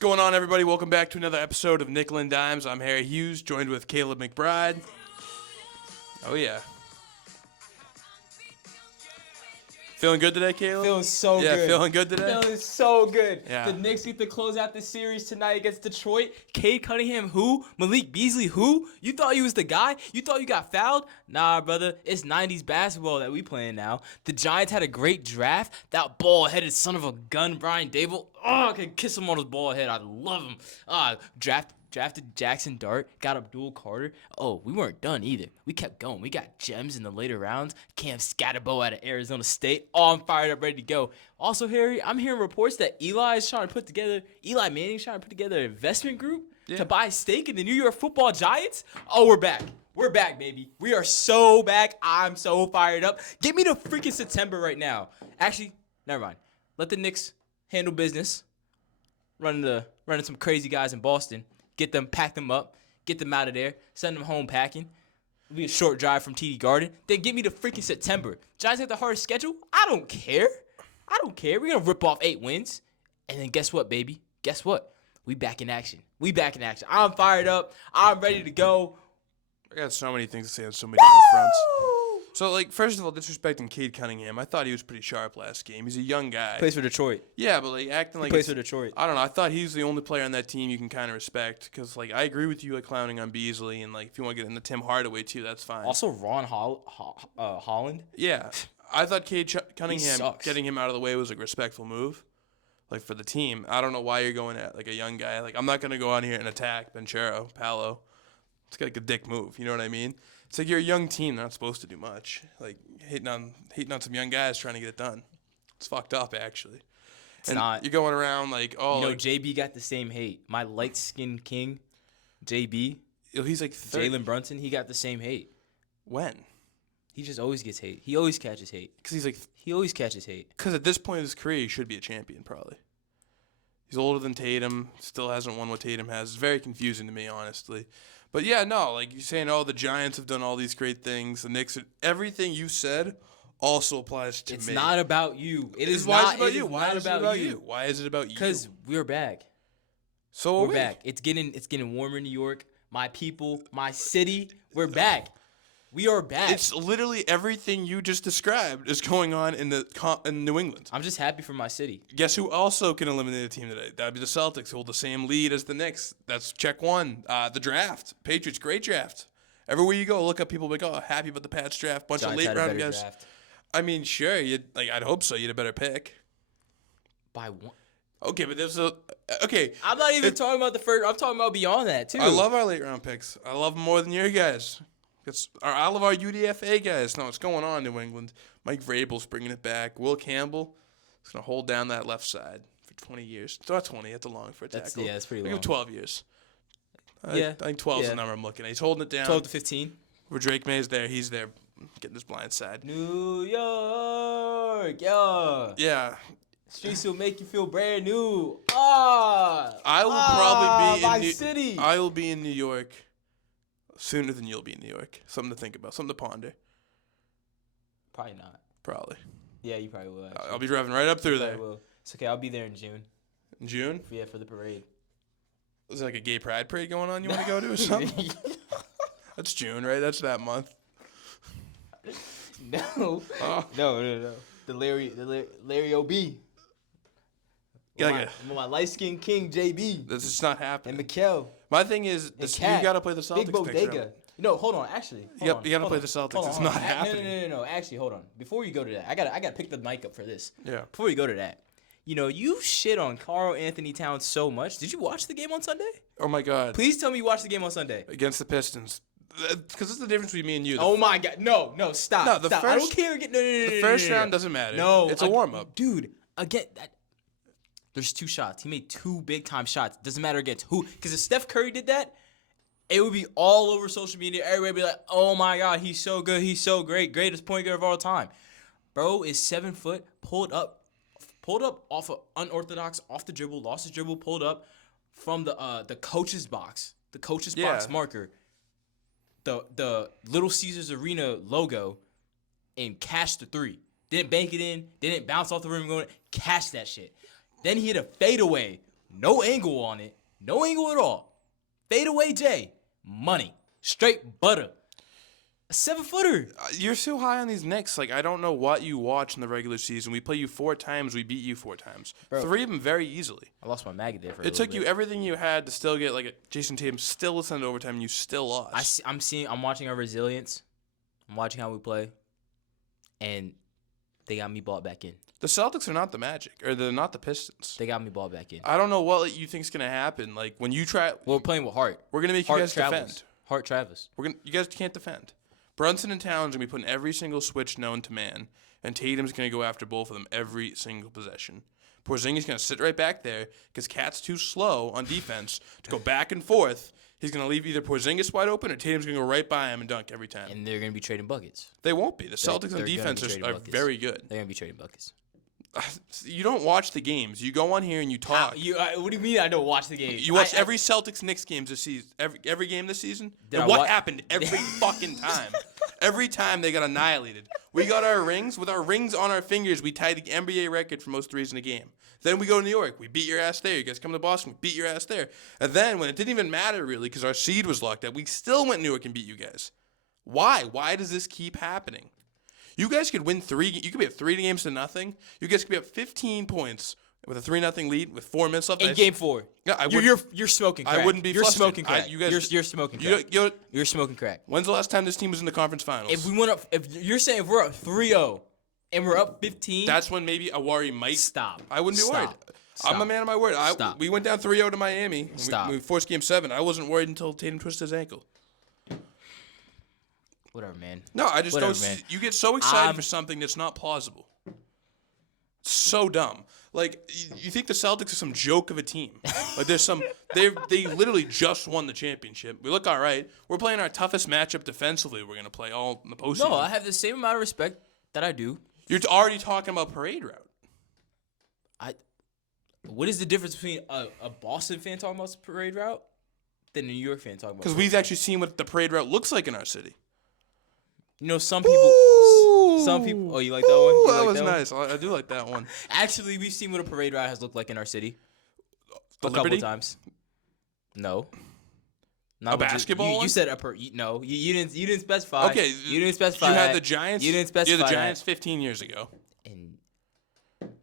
going on, everybody? Welcome back to another episode of Nickel and Dimes. I'm Harry Hughes, joined with Caleb McBride. Oh, yeah. Feeling good today, Caleb? Feeling so good. Yeah, feeling good today? Feeling so good. Yeah. The Knicks get to close out the series tonight against Detroit. Cade Cunningham, who? Malik Beasley, who? You thought you was the guy? You thought you got fouled? Nah, brother. It's 90s basketball that we playing now. The Giants had a great draft. That ball-headed son of a gun, Brian Dable. Oh, I could kiss him on his ball head. I love him. Drafted Jackson Dart, got Abdul Carter. Oh, we weren't done either. We kept going. We got gems in the later rounds. Cam Scatterbo out of Arizona State. Oh, I'm fired up, ready to go. Also, Harry, I'm hearing reports that Eli Manning's trying to put together an investment group to buy a stake in the New York Football Giants. Oh, we're back. We're back, baby. We are so back. I'm so fired up. Give me the freaking September right now. Actually, never mind. Let the Knicks handle business. Running some crazy guys in Boston. Get them, pack them up, get them out of there, send them home packing. It'll be a short drive from TD Garden. Then give me the freaking September. Giants have the hardest schedule. I don't care. We're going to rip off 8 wins. And then guess what, baby? Guess what? We back in action. I'm fired up. I'm ready to go. I got so many things to say on so many different fronts. So, first of all, disrespecting Cade Cunningham. I thought he was pretty sharp last game. He's a young guy. Plays for Detroit. Yeah, but, acting like plays for Detroit. I don't know. I thought he's the only player on that team you can kind of respect because, I agree with you, clowning on Beasley. And, if you want to get into Tim Hardaway, too, that's fine. Also, Ron Holland. Yeah. I thought Cade Cunningham, getting him out of the way was a respectful move, for the team. I don't know why you're going at, a young guy. I'm not going to go out here and attack Banchero, Paolo. It's a dick move. You know what I mean? It's you're a young team. They're not supposed to do much. Hating on some young guys trying to get it done. It's fucked up, actually. It's not. You're going around JB got the same hate. My light-skinned king, JB. He's 30. Jalen Brunson, he got the same hate. When? He just always gets hate. He always catches hate. Because he always catches hate. Because at this point in his career, he should be a champion, probably. He's older than Tatum. Still hasn't won what Tatum has. It's very confusing to me, honestly. But, yeah, no, you're saying, the Giants have done all these great things. The Knicks, everything you said also applies to me. It's not about you. It is Why not is it about you? Why is it about you? Why is it about you? Because we're back. So we're back. It's getting warmer in New York. My people, my city, we're back. We are back. It's literally everything you just described is going on in New England. I'm just happy for my city. Guess who also can eliminate a team today? That would be the Celtics, who hold the same lead as the Knicks. That's check one. The draft. Patriots, great draft. Everywhere you go, look up people happy about the Pats draft. Bunch Giants of late round guys. Draft. I mean, sure. I'd hope so. You had a better pick. By one. Okay, but I'm not even talking about the first. I'm talking about beyond that too. I love our late round picks. I love them more than your guys. I love our UDFA guys. No, what's going on in New England? Mike Vrabel's bringing it back. Will Campbell is going to hold down that left side for 20 years. It's not 20. That's a long for a tackle. That's pretty long. Give him 12 years. Yeah. I think 12 is the number I'm looking at. He's holding it down. 12 to 15. Where Drake May's there, he's there getting his blind side. New York, yeah. Yeah. Streets will make you feel brand new. I will probably be my city. I will be in New York sooner than you'll be in New York. Something to think about. Something to ponder. Probably not. Probably. Yeah, you probably will. Actually. I'll be driving right up through there. Will. It's okay. I'll be there in June. In June? Yeah, for the parade. Is there a gay pride parade going on you want to go to or something? That's June, right? That's that month. No. Oh. No. The Larry O.B. My light-skinned king, JB. This is not happening. And Mikal. My thing is, you got to play the Celtics. Big Bodega. No, hold on. Actually, you got to play the Celtics. It's not happening. No. Actually, hold on. Before you go to that, I gotta pick the mic up for this. Yeah. Before you go to that, you shit on Karl Anthony Towns so much. Did you watch the game on Sunday? Oh my God. Please tell me you watched the game on Sunday. Against the Pistons. Because this is the difference between me and you. Oh my God. No, stop. No, stop. I don't care. The first round doesn't matter. No. It's a warm-up. Dude, again, there's 2 shots. He made 2 big-time shots. Doesn't matter against who. Because if Steph Curry did that, it would be all over social media. Everybody would be like, oh my God, he's so good. He's so great. Greatest point guard of all time. Bro is 7 foot, pulled up off of unorthodox, off the dribble, lost his dribble, pulled up from the coach's box. The coach's box marker. The Little Caesars Arena logo and cashed the 3. Didn't bank it in. Didn't bounce off the rim going. Cashed that shit. Then he hit a fadeaway No angle on it. No angle at all. Fadeaway J. Money. Straight butter. A 7-footer. You're so high on these Knicks. Like, I don't know what you watch in the regular season. We play you 4 times. We beat you 4 times. Bro. 3 of them very easily. I lost my maggot there for a It little took bit. you everything you had to still get, like, Jason Tatum still listened to overtime, and you still lost. I'm watching our resilience. I'm watching how we play. And they got me bought back in. The Celtics are not the Magic, or they're not the Pistons. They got me bought back in. I don't know what you think's going to happen. Like, when you try... We're playing with heart. We're going to make Hart you guys travels. defend. Hart travels. You guys can't defend. Brunson and Towns are going to be putting every single switch known to man, and Tatum's going to go after both of them every single possession. Porzingis going to sit right back there because Cat's too slow on defense to go back and forth. He's going to leave either Porzingis wide open or Tatum's going to go right by him and dunk every time. And they're going to be trading buckets. They won't be. The Celtics on defense are very good. They're going to be trading buckets. You don't watch the games. You go on here and you talk. What do you mean I don't watch the games? You watch every Celtics-Knicks games this season. Every game this season. And what happened every fucking time? Every time they got annihilated. We got our rings. With our rings on our fingers, we tied the NBA record for most threes in a game. Then we go to New York. We beat your ass there. You guys come to Boston. We beat your ass there. And then when it didn't even matter really because our seed was locked up, we still went to New York and beat you guys. Why? Why does this keep happening? You guys could win 3. You could be up 3 games to nothing. You guys could be up 15 points with a 3-0 lead with 4 minutes left. In game 4. Yeah, you're smoking crack. I wouldn't be. You're flustered. smoking crack. You're smoking crack. You're smoking crack. When's the last time this team was in the conference finals? If you're saying if we're up 3-0 and we're up 15, that's when maybe a worry might stop. I wouldn't be worried. I'm a man of my word. We went down 3-0 to Miami. We forced game 7. I wasn't worried until Tatum twisted his ankle. Whatever, man. No, I just don't. You get so excited for something that's not plausible. It's so dumb. Like you think the Celtics are some joke of a team? Like there's some. They literally just won the championship. We look all right. We're playing our toughest matchup defensively. We're gonna play all in the postseason. No, I have the same amount of respect that I do. You're already talking about parade route. What is the difference between a Boston fan talking about parade route than a New York fan talking about? Because we've actually seen what the parade route looks like in our city. You know, some people. Oh, you like that one? That was nice. I do like that one. Actually, we've seen what a parade route has looked like in our city. A couple of times. No. Not a basketball one? You said no. You didn't specify. Okay. You didn't specify. You had the Giants. You didn't specify. You had the Giants 15 years ago. And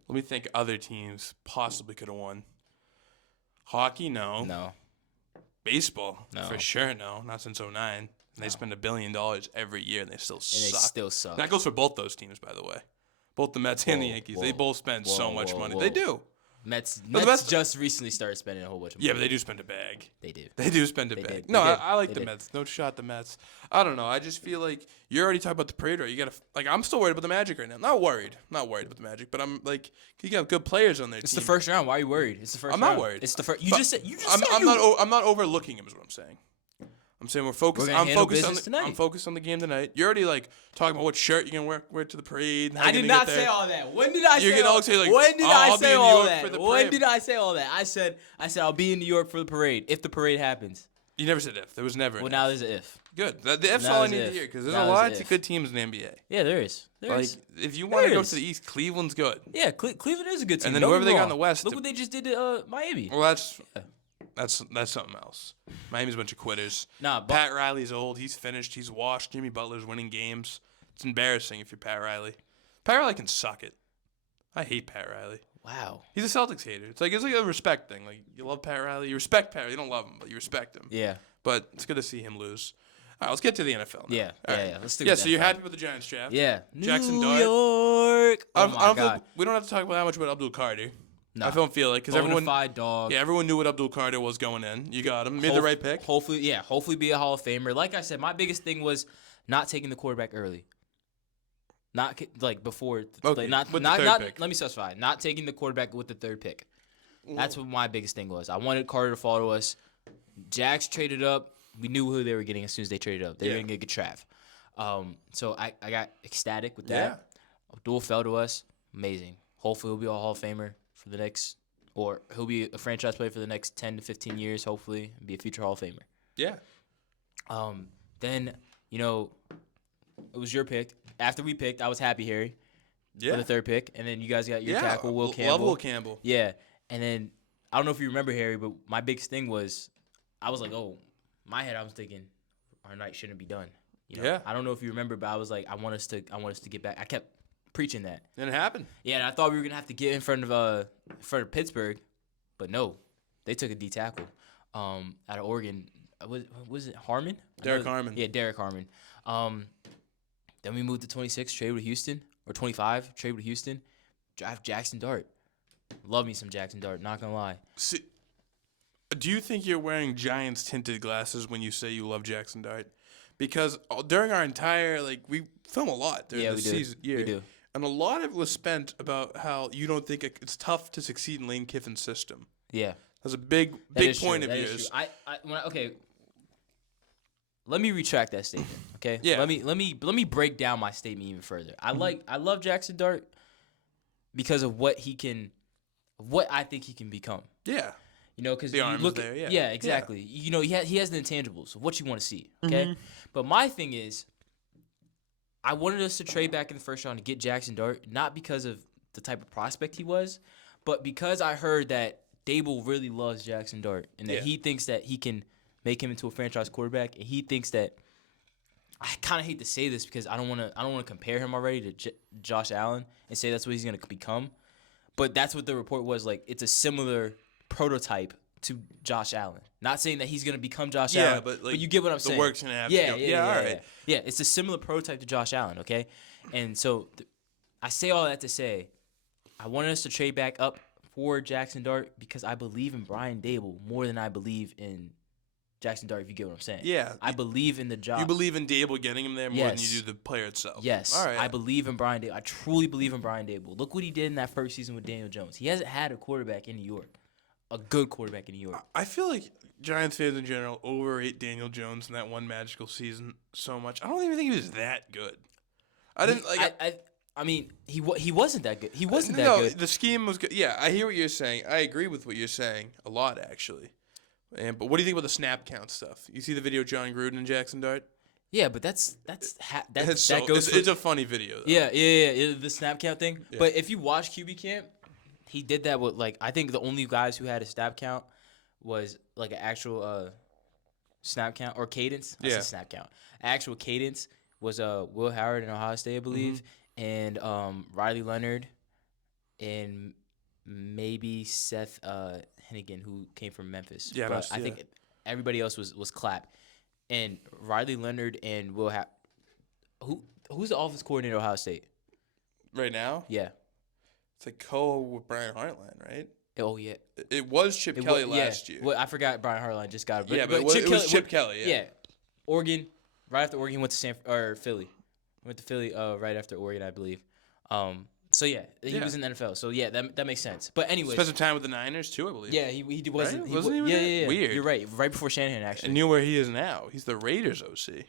let me think. Other teams possibly could have won. Hockey, no. No. Baseball, no. For sure, no. Not since 2009. And they spend $1 billion every year, and they still suck. And they still suck. That goes for both those teams, by the way. Both the Mets and the Yankees. They both spend so much money. They do. Mets just recently started spending a whole bunch of money. Yeah, but they do spend a bag. They do. They do spend a bag. No, I like the Mets. No shot the Mets. I don't know. I just feel like you're already talking about the parade route. You gotta I'm still worried about the Magic right now. Not worried about the Magic, but I'm like, you got good players on their team. It's the first round. Why are you worried? It's the first round. I'm not worried. It's the first. I'm not overlooking him. Is what I'm saying. I'm saying we're focused. I'm focused on the game tonight. You're already talking about what shirt you're gonna wear to the parade. I did not say all that. When did I say? You're gonna all say when did I say all that? When did I say all that? I said I'll be in New York for the parade if the parade happens. You never said if. There was never. Well, now there's an if. Good. The if's all I need to hear because there's a lot of good teams in the NBA. Yeah, there is. If you want to go to the East, Cleveland's good. Yeah, Cleveland is a good team. And then whoever they got in the West. Look what they just did to Miami. Well, that's something else. Miami's a bunch of quitters. Pat Riley's old. He's finished. He's washed. Jimmy Butler's winning games. It's embarrassing if you're Pat Riley. Pat Riley can suck it. I hate Pat Riley. Wow. He's a Celtics hater. It's like a respect thing. Like you love Pat Riley. You respect Pat Riley. You don't love him, but you respect him. Yeah. But it's good to see him lose. All right, let's get to the NFL now. Yeah. Let's do it. Yeah, so you're happy with the Giants draft? Yeah. Jackson New York. Oh my God. We don't have to talk about that much about Abdul Carter. No. I don't feel like because everyone dog. Yeah, everyone knew what Abdul Carter was going in. You got him. Made the right pick. Hopefully be a Hall of Famer. Like I said, my biggest thing was not taking the quarterback early. Not before. Okay. Not with the third pick. Let me specify. Not taking the quarterback with the third pick. That's what my biggest thing was. I wanted Carter to fall to us. Jags traded up. We knew who they were getting as soon as they traded up. They were going to get Trav. So I got ecstatic with that. Yeah. Abdul fell to us. Amazing. Hopefully he'll be a Hall of Famer for the next, or he'll be a franchise player for the next 10 to 15 years, hopefully, and be a future Hall of Famer. Yeah. Then, it was your pick. After we picked, I was happy, Harry. Yeah. For the third pick. And then you guys got your tackle, Will Campbell. Love Will Campbell. Yeah. And then I don't know if you remember, Harry, but my biggest thing was, I was like, oh, my head, I was thinking, our night shouldn't be done. You know? Yeah. I don't know if you remember, but I was like, I want us to get back. I kept preaching that. And it happened. Yeah, and I thought we were gonna have to get in front of Pittsburgh, but no, they took a D tackle. Out of Oregon, was it Harmon? Derek Harmon. Yeah, Derek Harmon. Then we moved to 26, trade with Houston, or 25, trade with Houston, draft Jackson Dart. Love me some Jackson Dart, not gonna lie. See, do you think you're wearing Giants tinted glasses when you say you love Jackson Dart? Because during our entire, we film a lot during the season year. We do. And a lot of it was spent about how you don't think it's tough to succeed in Lane Kiffin's system. Yeah. That's a big point of yours. Okay. Let me retract that statement. Okay. Yeah. Let me break down my statement even further. I love Jackson Dart because of what I think he can become. Yeah. You know, because the arm is there. Yeah. Yeah, exactly. Yeah. You know, he has the intangibles of what you want to see. Okay. Mm-hmm. But my thing is, I wanted us to trade back in the first round to get Jackson Dart, not because of the type of prospect he was, but because I heard that Dable really loves Jackson Dart and that he thinks that he can make him into a franchise quarterback, and he thinks that, I kind of hate to say this because I don't want to compare him already to Josh Allen and say that's what he's going to become, but that's what the report was. Like, it's a similar prototype to Josh Allen. Not saying that he's going to become Josh Allen, but you get what I'm saying. The work's going to have to go. All right. Yeah, it's a similar prototype to Josh Allen, okay? And so I say all that to say I wanted us to trade back up for Jackson Dart because I believe in Brian Dable more than I believe in Jackson Dart, if you get what I'm saying. Yeah. I believe in the job. You believe in Dable getting him there more than you do the player itself. Yes. All right. I believe in Brian Dable. I truly believe in Brian Dable. Look what he did in that first season with Daniel Jones. He hasn't had a quarterback in New York. A good quarterback in New York. I feel like Giants fans in general overrate Daniel Jones in that one magical season so much. I don't even think he was that good. I mean, he wasn't that good. He wasn't that good. No, the scheme was good. Yeah, I hear what you're saying. I agree with what you're saying a lot, actually. But what do you think about the snap count stuff? You see the video of John Gruden and Jackson Dart? Yeah, but that goes. It's a funny video, though. Yeah, the snap count thing. Yeah. But if you watch QB Camp, he did that with, I think the only guys who had a snap count was, an actual snap count or cadence. I said snap count. Actual cadence was Will Howard in Ohio State, I believe, and Riley Leonard and maybe Seth Hennigan, who came from Memphis. Yeah, but I think everybody else was Clapp. And Riley Leonard and Will Howard. Who's the offense coordinator at Ohio State? Right now? Yeah. It's with Brian Hartline, right? Oh, yeah. It was Chip Kelly last year. Well, I forgot Brian Hartline just got it. But it was Chip Kelly, yeah. Yeah. Oregon, right after Oregon, went to Philly. Went to Philly right after Oregon, I believe. So, yeah, he was in the NFL. So, yeah, that makes sense. But anyways. Spent some time with the Niners, too, I believe. Yeah, he wasn't. Right? Wasn't he? Yeah. Weird. You're right. Right before Shanahan, actually. And knew where he is now. He's the Raiders OC.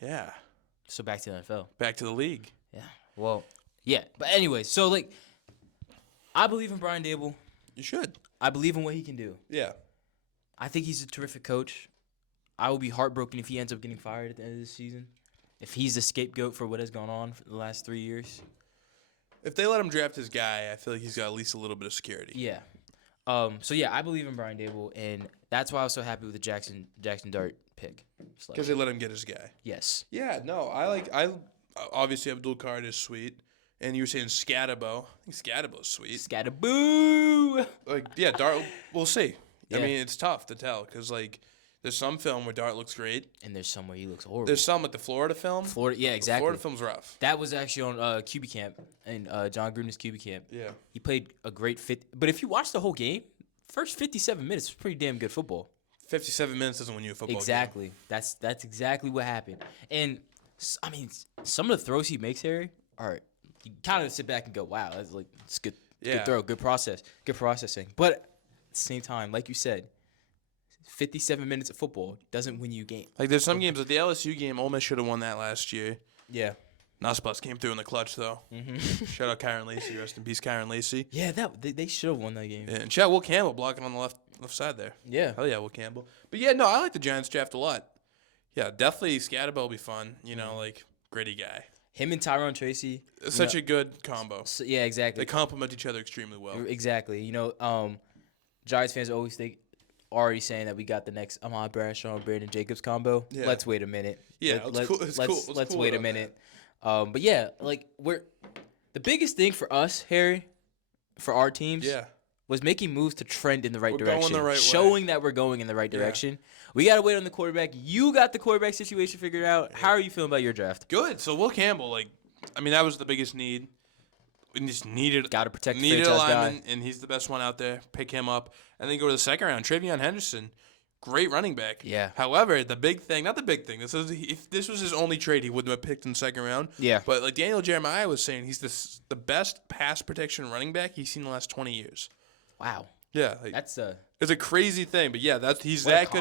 Yeah. So, back to the NFL. Back to the league. Yeah. Well, yeah. But anyways, so, I believe in Brian Dable. You should. I believe in what he can do. Yeah. I think he's a terrific coach. I will be heartbroken if he ends up getting fired at the end of this season. If he's the scapegoat for what has gone on for the last 3 years. If they let him draft his guy, I feel like he's got at least a little bit of security. Yeah. So, yeah, I believe in Brian Dable, and that's why I was so happy with the Jackson Dart pick. Because they let him get his guy. Yes. Yeah, no, I obviously Abdul Card is sweet. And you were saying Scatabo. I think Scatabo's sweet. Scataboo! Dart, we'll see. Yeah. I mean, it's tough to tell because, there's some film where Dart looks great. And there's some where he looks horrible. There's some, the Florida film. Yeah, exactly. The Florida film's rough. That was actually on QB Camp, and John Gruden's QB Camp. Yeah. He played a great fit. But if you watch the whole game, first 57 minutes was pretty damn good football. 57 minutes doesn't win you a football game. That's exactly what happened. And, I mean, some of the throws he makes, Harry, are – you kind of sit back and go, wow, it's good. Yeah. Good throw, good processing. But at the same time, like you said, 57 minutes of football doesn't win you a game. There's some games, the LSU game, Ole Miss should have won that last year. Yeah. Nasbus came through in the clutch, though. Mm-hmm. Shout out Kyron Lacey. Rest in peace, Kyron Lacey. Yeah, they should have won that game. Yeah, and shout out Will Campbell blocking on the left side there. Yeah. Hell yeah, Will Campbell. But yeah, no, I like the Giants draft a lot. Yeah, definitely Scatabo will be fun. Gritty guy. Him and Tyrone Tracy. Such a good combo. Yeah, exactly. They complement each other extremely well. Exactly. Giants fans already saying that we got the next Ahmad Bradshaw and Brandon Jacobs combo. Yeah. Let's wait a minute. Yeah, it's cool. Let's wait a minute. But yeah, like the biggest thing for us, Harry, for our teams, was making moves to trend in the right direction, going the right showing way. that we're going in the right direction. We gotta wait on the quarterback. You got the quarterback situation figured out. How are you feeling about your draft? Good. So Will Campbell, that was the biggest need. We just needed Gotta protect the needed a franchise lineman, guy. and he's the best one out there. Pick him up, and then go to the second round. Travion Henderson, great running back. Yeah. However, not the big thing. If this was his only trade, he wouldn't have picked in the second round. Yeah. But like Daniel Jeremiah was saying, he's the best pass protection running back he's seen in the last 20 years. Wow. Yeah. It's a crazy thing, but yeah, he's that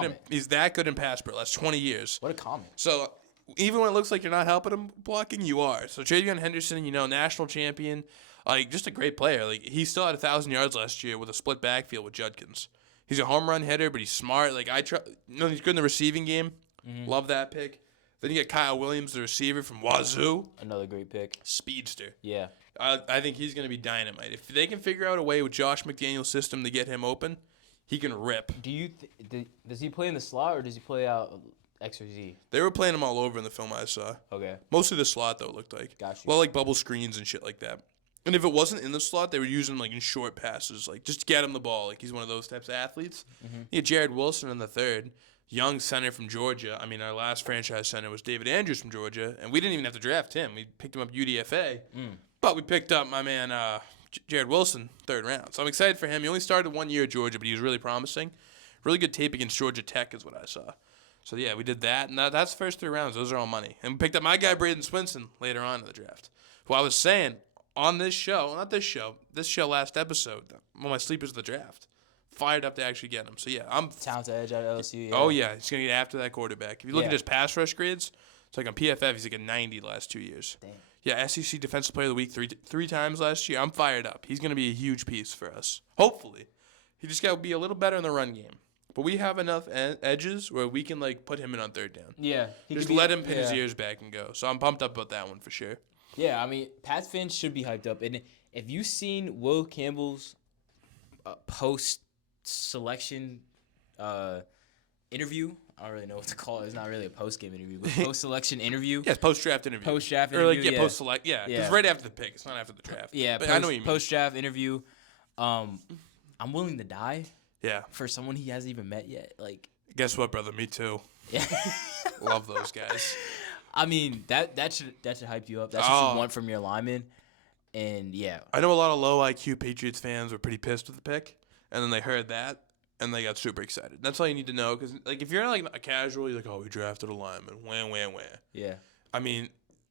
good in pass pro last 20 years. What a comment. So even when it looks like you're not helping him blocking, you are. So Travion Henderson, national champion, just a great player. Like he still had 1,000 yards last year with a split backfield with Judkins. He's a home run hitter, but he's smart. Like he's good in the receiving game. Mm-hmm. Love that pick. Then you get Kyle Williams, the receiver from Wazoo. Another great pick. Speedster. Yeah. I think he's going to be dynamite. If they can figure out a way with Josh McDaniel's system to get him open, he can rip. Does he play in the slot or does he play out X or Z? They were playing him all over in the film I saw. Okay. Mostly the slot, though, it looked like. Gotcha. Well, like bubble screens and shit like that. And if it wasn't in the slot, they would use him in short passes, just to get him the ball. Like he's one of those types of athletes. Mm-hmm. You had Jared Wilson in the third, young center from Georgia. Our last franchise center was David Andrews from Georgia, and we didn't even have to draft him. We picked him up UDFA, but we picked up my man Jared Wilson, third round. So I'm excited for him. He only started 1 year at Georgia, but he was really promising. Really good tape against Georgia Tech is what I saw. So yeah, we did that, and that's the first 3 rounds. Those are all money. And we picked up my guy Braden Swinson later on in the draft, who I was saying on this show, last episode, one of my sleepers of the draft. Fired up to actually get him. So, yeah, I'm... Talented edge out of LSU, yeah. Oh, yeah. He's going to get after that quarterback. If you look at his pass rush grades, it's like on PFF, he's like a 90 the last 2 years. Damn. Yeah, SEC Defensive Player of the Week three times last year. I'm fired up. He's going to be a huge piece for us. Hopefully. He just got to be a little better in the run game. But we have enough edges where we can, put him in on third down. Yeah. Just let him pin his ears back and go. So I'm pumped up about that one for sure. Yeah, Pats fans should be hyped up. And if you've seen Will Campbell's post-selection interview, I don't really know what to call it. It's not really a post-game interview, but post-selection interview. Yeah, it's post-draft interview. Post-draft interview, post-select. Yeah, it's right after the pick. It's not after the draft. Yeah, but I know what you mean. Post-draft interview. I'm willing to die. Yeah. For someone he hasn't even met yet. Guess what, brother? Me too. Yeah. Love those guys. That should hype you up. That's what you want from your lineman. And yeah. I know a lot of low IQ Patriots fans were pretty pissed with the pick, and then they heard that and they got super excited. That's all you need to know, because if you're a casual, you're like, oh, we drafted a lineman. Wham. Yeah.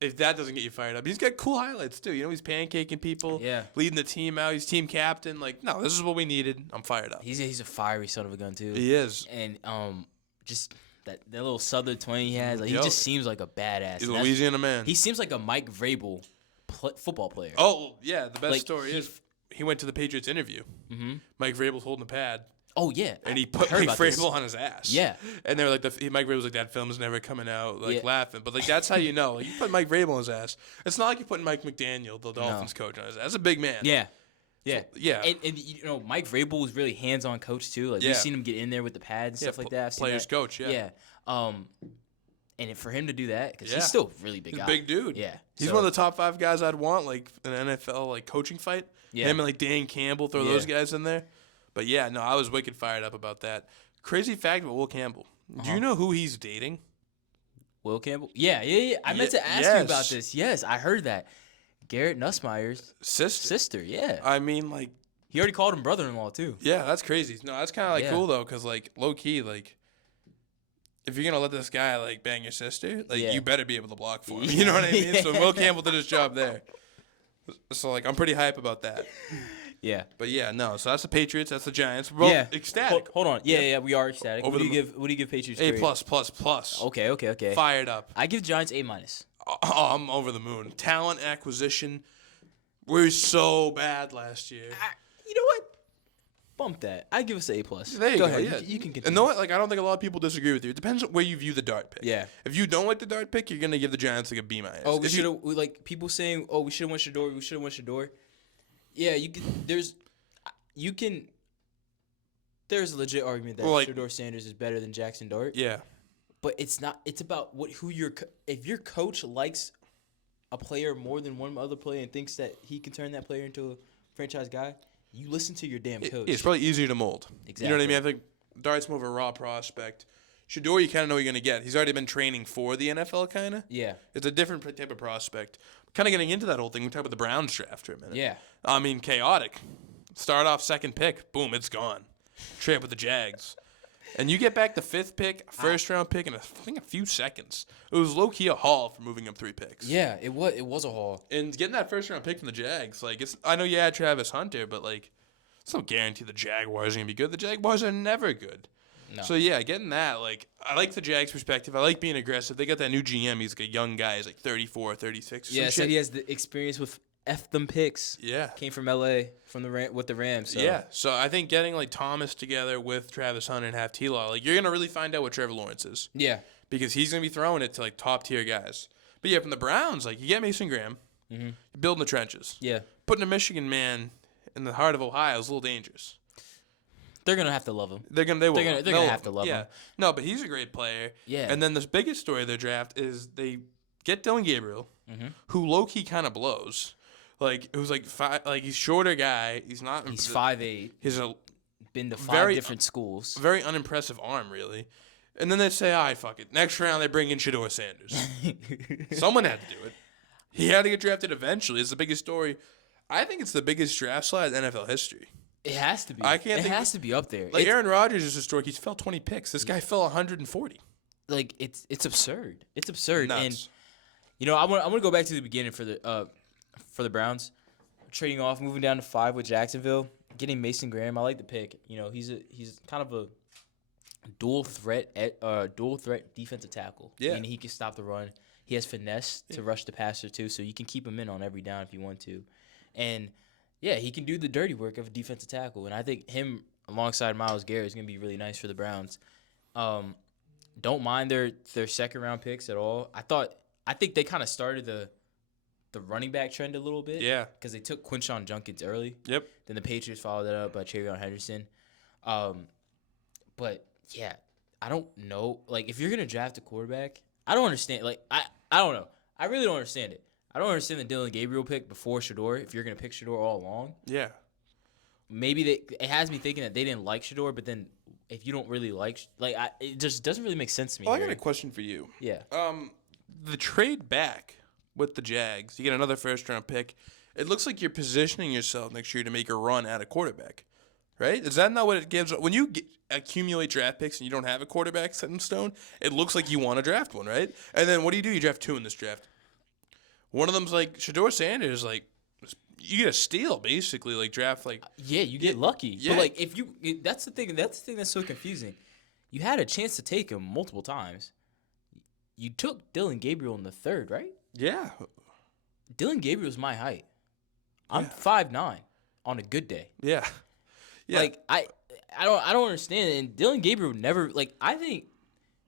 If that doesn't get you fired up, he's got cool highlights too. He's pancaking people, leading the team out. He's team captain. No, this is what we needed. I'm fired up. He's a fiery son of a gun too. He is. And just that little Southern twang he has, he just seems like a badass. He's a Louisiana man. He seems like a Mike Vrabel football player. Oh yeah, the best story is he went to the Patriots interview. Mm-hmm. Mike Vrabel's holding the pad. Oh yeah, and he put Mike Vrabel on his ass. Yeah, and they were like, Mike Vrabel's like, that film's never coming out, laughing. But that's how you know. You put Mike Vrabel on his ass. It's not like you're putting Mike McDaniel, the Dolphins coach, on his ass. That's a big man. Yeah. Yeah. So, yeah. And Mike Vrabel was really hands-on coach too. We've seen him get in there with the pads and stuff like that. Players coach. Yeah. Yeah. And for him to do that, because he's still a really big guy. He's a big dude. Yeah. He's one of the top 5 guys I'd want, in an NFL coaching fight. Yeah. Him and Dan Campbell, throw those guys in there. But yeah, no, I was wicked fired up about that. Crazy fact about Will Campbell. Do you know who he's dating? Will Campbell? Yeah. I meant to ask you about this. Yes, I heard that. Garrett Nussmeier's sister. Yeah. He already called him brother-in-law too. Yeah, that's crazy. No, that's kind of cool though, because low key, if you're gonna let this guy bang your sister, you better be able to block for him. You know what I mean? So Will Campbell did his job there. So I'm pretty hype about that. Yeah. But yeah, no. So that's the Patriots. That's the Giants. We're both ecstatic. Hold on. Yeah, we are ecstatic. What do you give Patriots? A+++. Okay. Fired up. I give Giants A-. Oh, I'm over the moon. Talent acquisition. We were so bad last year. You know what? Bump that. I give us an A+. There you go. Ahead. Yeah. You can continue. And know what? I don't think a lot of people disagree with you. It depends on where you view the dart pick. Yeah. If you don't like the dart pick, you're gonna give the Giants a B-. Oh, we should have people saying, "Oh, we should have went Shedeur. We should have went Shedeur." Yeah, you can. there's a legit argument that Shedeur Sanders is better than Jackson Dart. Yeah. But it's not. It's about if your coach likes a player more than one other player and thinks that he can turn that player into a franchise guy, you listen to your damn coach. It's probably easier to mold. Exactly. You know what I mean? I think Dart's more of a raw prospect. Shedeur, you kind of know what you're going to get. He's already been training for the NFL, kind of. Yeah. It's a different type of prospect. Kind of getting into that whole thing. We talked about the Browns draft for a minute. Yeah. I mean, chaotic. Start off second pick. Boom, it's gone. Trade up with the Jags. And you get back the fifth pick, first-round pick, in I think a few seconds. It was low-key a haul for moving up 3 picks. Yeah, it was a haul. And getting that first-round pick from the Jags, I know you had Travis Hunter, but, it's no guarantee the Jaguars are going to be good. The Jaguars are never good. No. So, yeah, getting that, I like the Jags' perspective. I like being aggressive. They got that new GM. He's a young guy. He's 34, 36 or yeah, some said shit. he has the experience with them picks. Yeah. Came from L.A., with the Rams. So. Yeah, so I think getting, Thomas together with Travis Hunter and have T-Law, you're going to really find out what Trevor Lawrence is. Yeah. Because he's going to be throwing it to, top-tier guys. But, yeah, from the Browns, you get Mason Graham. Mm-hmm. You're building the trenches. Yeah. Putting a Michigan man in the heart of Ohio is a little dangerous. They're gonna have to love him. They will. They're gonna have to love him. No, but he's a great player. Yeah. And then the biggest story of their draft is they get Dylan Gabriel, who low key kind of blows. Who's he's shorter guy. He's not. He's 5'8". He's been to 5 different schools. Very unimpressive arm, really. And then they say, all right, fuck it. Next round they bring in Shedeur Sanders. Someone had to do it. He had to get drafted eventually. It's the biggest story. I think it's the biggest draft slide in NFL history. It has to be. It has to be up there. Aaron Rodgers is historic. He's fell 20 picks. This guy fell 140. It's absurd. It's absurd. Nuts. And I want to go back to the beginning for the Browns, trading off, moving down to 5 with Jacksonville, getting Mason Graham. I like the pick. He's kind of a dual threat defensive tackle. Yeah. He can stop the run. He has finesse to rush the passer too, so you can keep him in on every down if you want to, and. Yeah, he can do the dirty work of a defensive tackle, and I think him alongside Myles Garrett is going to be really nice for the Browns. Don't mind their second-round picks at all. I think they kind of started the running back trend a little bit. Yeah. Because they took Quinshon Judkins early. Yep. Then the Patriots followed that up by Travion Henderson. But, yeah, I don't know. If you're going to draft a quarterback, I don't understand. I don't know. I really don't understand it. I don't understand the Dylan Gabriel pick before Shedeur. If you're gonna pick Shedeur all along, yeah, maybe it has me thinking that they didn't like Shedeur. But then, if you don't really it just doesn't really make sense to me. Well, I got a question for you. Yeah. The trade back with the Jags, you get another first-round pick. It looks like you're positioning yourself next year to make a run at a quarterback, right? Is that not what it gives? When you accumulate draft picks and you don't have a quarterback set in stone, it looks like you want to draft one, right? And then what do? You draft 2 in this draft. One of them's Shedeur Sanders, you get a steal basically, draft Yeah, you get lucky. Yeah. But that's the thing that's so confusing. You had a chance to take him multiple times. You took Dylan Gabriel in the 3rd, right? Yeah. Dylan Gabriel's my height. I'm 5'9" on a good day. Yeah. Yeah. I don't understand. And Dylan Gabriel never I think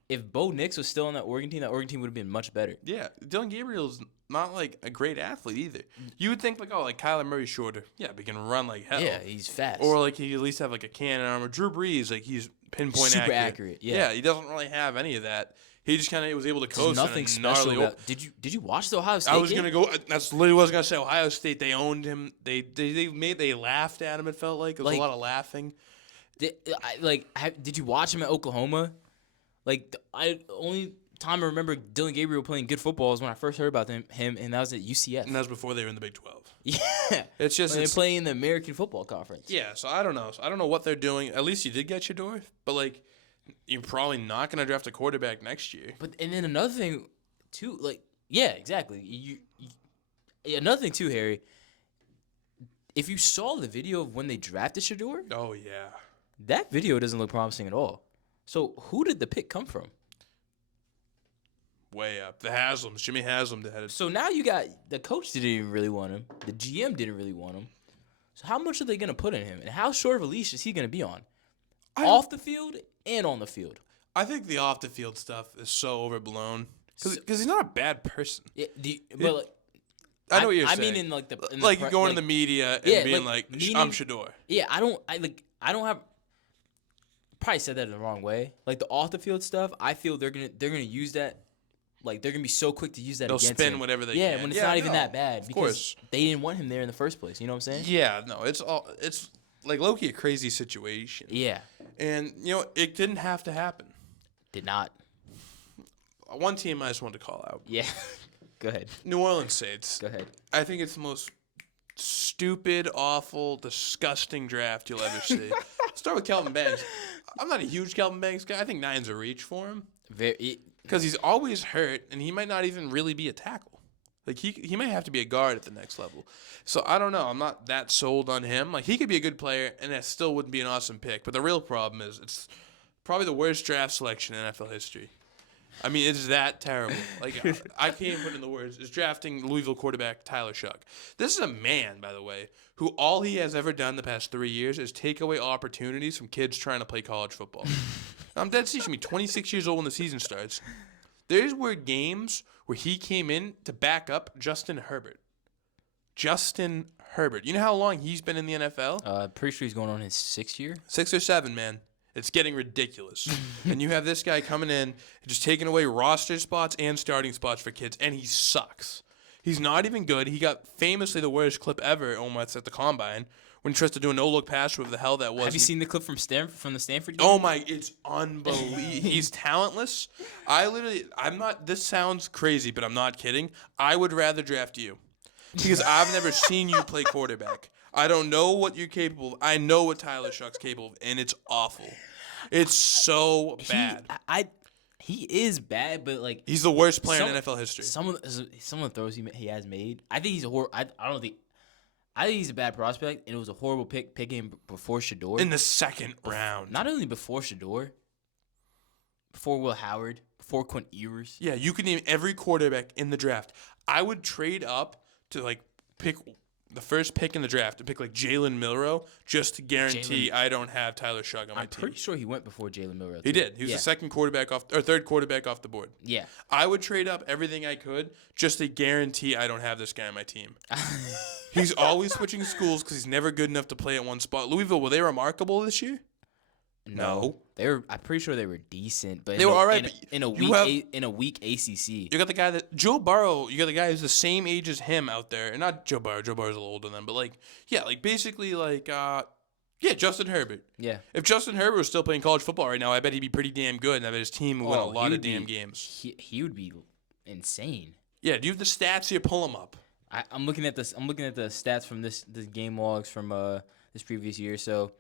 if Bo Nix was still on that Oregon team would have been much better. Yeah, Dylan Gabriel's not a great athlete either. You would think Kyler Murray's shorter. Yeah, but he can run like hell. Yeah, he's fast. Or he at least have a cannon arm. Or Drew Brees, he's pinpoint super accurate. Yeah, he doesn't really have any of that. He just kind of was able to coast. There's nothing special about. Did you watch the Ohio State I was game? gonna go. That's literally what I was gonna say. Ohio State, they owned him. They laughed at him. It felt like it was a lot of laughing. Did you watch him at Oklahoma? Only time I remember Dylan Gabriel playing good football is when I first heard about him, and that was at UCF. And that was before they were in the Big 12. Yeah, it's just they're playing in the American Football Conference. Yeah, so I don't know. I don't know what they're doing. At least you did get Shedeur, but you're probably not gonna draft a quarterback next year. And then another thing, too. Yeah, exactly. Another thing too, Harry. If you saw the video of when they drafted Shedeur, oh yeah, that video doesn't look promising at all. So who did the pick come from? Way up. The Haslams. Jimmy Haslam had it. So now you got the coach didn't even really want him. The GM didn't really want him. So how much are they going to put in him? And how short of a leash is he going to be on? Off the field and on the field. I think the off the field stuff is so overblown. Because he's not a bad person. Yeah, I know what you're saying. I mean in going to the media and being I'm Shedeur. Yeah, I don't have probably said that in the wrong way. Like the off the field stuff, I feel they're gonna use that. Like they're gonna be so quick to use that. They'll against spin him. whatever they yeah, can. when it's not even that bad of because course. they didn't want him there in the first place. You know what I'm saying? Yeah, no, it's like low-key a crazy situation. Yeah. And it didn't have to happen. Did not. One team I just wanted to call out. Yeah. Go ahead. New Orleans Saints. Go ahead. I think it's the most stupid, awful, disgusting draft you'll ever see. Start with Kelvin Banks. I'm not a huge Kelvin Banks guy. I think 9's a reach for him. Because he's always hurt, and he might not even really be a tackle. Like, he might have to be a guard at the next level. So, I don't know. I'm not that sold on him. Like, he could be a good player, and that still wouldn't be an awesome pick. But the real problem is it's probably the worst draft selection in NFL history. I mean, it's that terrible. Like, I can't even put it in the words. It's drafting Louisville quarterback Tyler Shuck. This is a man, by the way, who all he has ever done the past 3 years is take away opportunities from kids trying to play college football. I'm dead serious. He's 26 years old when the season starts. There were games where he came in to back up Justin Herbert. Justin Herbert. You know how long he's been in the NFL? Pretty sure he's going on his 6th year. 6 or 7, man. It's getting ridiculous. And you have this guy coming in and just taking away roster spots and starting spots for kids, and he sucks. He's not even good. He got famously the worst clip ever almost at the Combine when he tries to do a no-look pass with the hell that was. Have you seen the clip from the Stanford game? Oh, my. It's unbelievable. He's talentless. This sounds crazy, but I'm not kidding. I would rather draft you because I've never seen you play quarterback. I don't know what you're capable of. I know what Tyler Shuck's capable of, and it's awful. It's so bad. He is bad, but like he's the worst player in NFL history. Some of the throws he has made, I think he's a I think he's a bad prospect, and it was a horrible picking before Shedeur. In the second round. Not only before Shedeur, before Will Howard, before Quinn Ewers. Yeah, you can name every quarterback in the draft. I would trade up to like pick the first pick in the draft and pick like Jalen Milroe just to guarantee I don't have Tyler Shuck on my team. I'm pretty sure he went before Jalen Milroe. He did. He was the third quarterback off the board. Yeah. I would trade up everything I could just to guarantee I don't have this guy on my team. He's always switching schools because he's never good enough to play at one spot. Louisville, were they remarkable this year? No. I'm pretty sure they were decent, but they were all right. In a weak ACC. You got the guy Joe Burrow. You got the guy who's the same age as him out there, and not Joe Burrow. Joe Burrow's a little older than them, but basically Justin Herbert. Yeah. If Justin Herbert was still playing college football right now, I bet he'd be pretty damn good, and I bet his team would win a lot of damn games. He would be insane. Yeah. Do you have the stats here? Pull them up. I'm looking at this. I'm looking at the stats from this game logs from this previous year. So,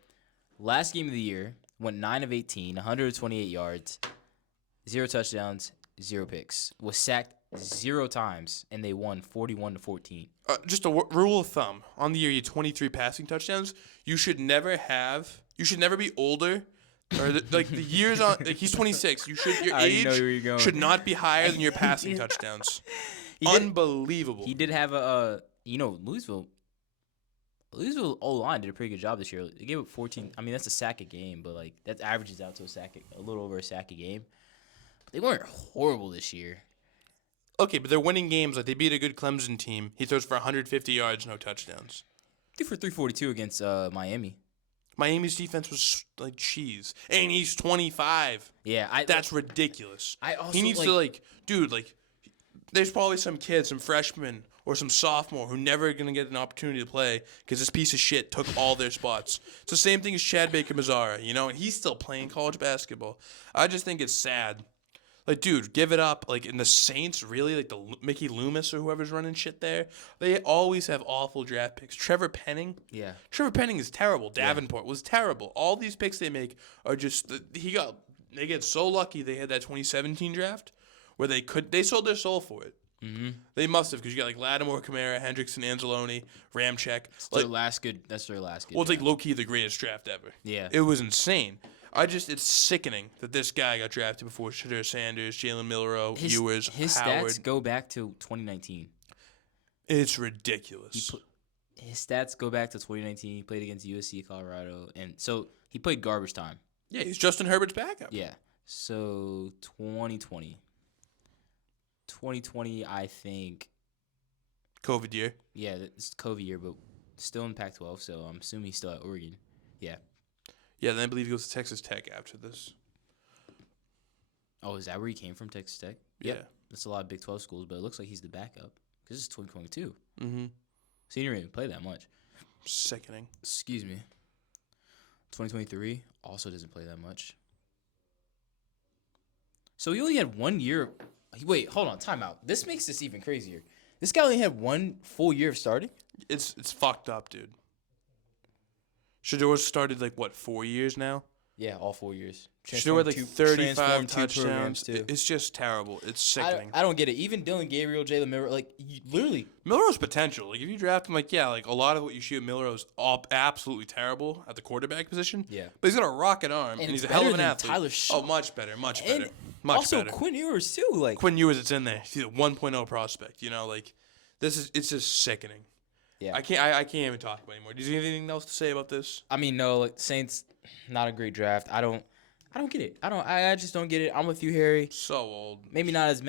last game of the year. Went 9 of 18, 128 yards, 0 touchdowns, 0 picks. Was sacked 0 times, and they won 41-14. Just a rule of thumb: on the year, you had 23 passing touchdowns. You should never be older, or the years on. Like he's 26. Your age should not be higher than your passing touchdowns. Unbelievable. He did have Louisville O-line did a pretty good job this year. They gave up 14. I mean, that's a sack a game, but like that averages out to a little over a sack a game. But they weren't horrible this year. Okay, but they're winning games. Like they beat a good Clemson team. He throws for 150 yards, no touchdowns. Threw for 342 against Miami. Miami's defense was like cheese, and he's 25. Yeah, that's ridiculous. He needs to there's probably some kid, some freshman or some sophomore who never going to get an opportunity to play because this piece of shit took all their spots. It's the same thing as Chad Baker-Mazara, and he's still playing college basketball. I just think it's sad. Like, dude, give it up. Like, in the Saints, really, like the Mickey Loomis or whoever's running shit there, they always have awful draft picks. Trevor Penning. Yeah. Trevor Penning is terrible. Davenport was terrible. All these picks they make are just they get so lucky they had that 2017 draft where they sold their soul for it. Mm-hmm. They must have, because you got like Lattimore, Kamara, Hendrickson, Anzalone, Ramczyk. That's their last good. Well, it's like low-key the greatest draft ever. Yeah. It was insane. It's sickening that this guy got drafted before Shedeur Sanders, Jalen Milroe, Ewers, his Howard. Stats go back to 2019. It's ridiculous. His stats go back to 2019. He played against USC, Colorado, and so he played garbage time. Yeah, he's Justin Herbert's backup. Yeah. So 2020. 2020, I think. COVID year. Yeah, it's COVID year, but still in Pac-12, so I'm assuming he's still at Oregon. Yeah. Yeah, then I believe he goes to Texas Tech after this. Oh, is that where he came from, Texas Tech? Yeah. Yep. That's a lot of Big 12 schools, but it looks like he's the backup because it's 2022. Mm-hmm. So he didn't even play that much. Sickening. Excuse me. 2023 also doesn't play that much. So he only had 1 year. Wait, hold on. Time out. This makes this even crazier. This guy only had 1 full year of starting? It's fucked up, dude. Shedeur started 4 years now? Yeah, all 4 years. Shedeur had 35 touchdowns. It's just terrible. It's sickening. I don't get it. Even Dylan Gabriel, Jalen Miller, literally. Milrow's potential. If you draft him, a lot of what you shoot at Milrow's absolutely terrible at the quarterback position. Yeah. But he's got a rocket arm, and he's a hell of an athlete. Tyler Oh, much better. Much better. Quinn Ewers, too. Quinn Ewers, it's in there. He's a 1.0 prospect. It's just sickening. Yeah. I can't even talk about it anymore. Do you have anything else to say about this? I mean, no, Saints, not a great draft. I don't get it. I just don't get it. I'm with you, Harry. So old. Maybe not as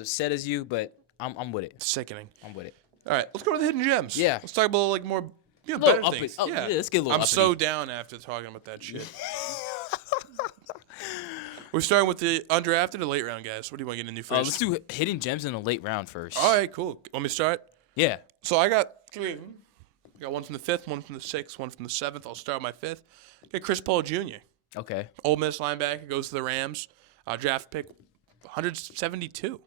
upset as you, but I'm with it. It's sickening. I'm with it. All right, let's go to the hidden gems. Yeah. Let's talk about more better things. Yeah, let's get a little I'm uppity. so down after talking about that shit. We're starting with the undrafted or late round guys. What do you want to get into first? Let's do hidden gems in the late round first. All right, cool. Want me to start? Yeah. So I got 3 of them. I got one from the 5th, one from the 6th, one from the 7th. I'll start with my 5th. I got Chris Paul Jr. Okay. Ole Miss linebacker, goes to the Rams. Draft pick 172.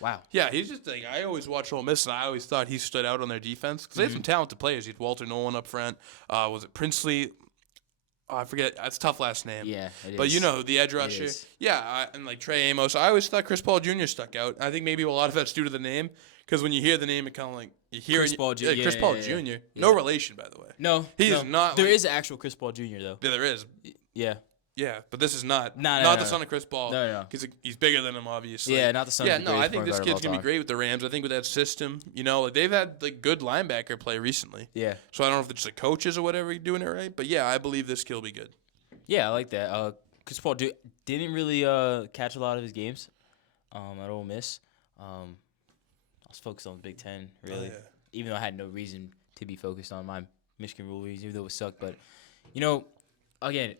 Wow. Yeah, he's just I always watch Ole Miss, and I always thought he stood out on their defense because they had some talented players. You had Walter Nolan up front. Was it Princely? Oh, I forget. That's a tough last name. Yeah, it but is. the edge rusher. Yeah, and Trey Amos. I always thought Chris Paul Jr. stuck out. I think maybe a lot of that's due to the name because when you hear the name, it kind of you hear Chris Paul Jr. Chris Paul Jr. No relation, by the way. No, he's not. There is actual Chris Paul Jr. though. Yeah, there is. Yeah. Yeah, but this is not the son of Chris Paul. No. He's bigger than him, obviously. Yeah, not the son. Yeah, of the no, I greatest think point this guard kid's of gonna all be great with the Rams. I think with that system, they've had good linebacker play recently. Yeah. So I don't know if it's the coaches or whatever doing it right, but yeah, I believe this kid will be good. Yeah, I like that. Chris Paul didn't really catch a lot of his games at Ole Miss. I was focused on the Big Ten, really. Oh, yeah. Even though I had no reason to be focused on my Michigan rivalries, even though it sucked. But, again,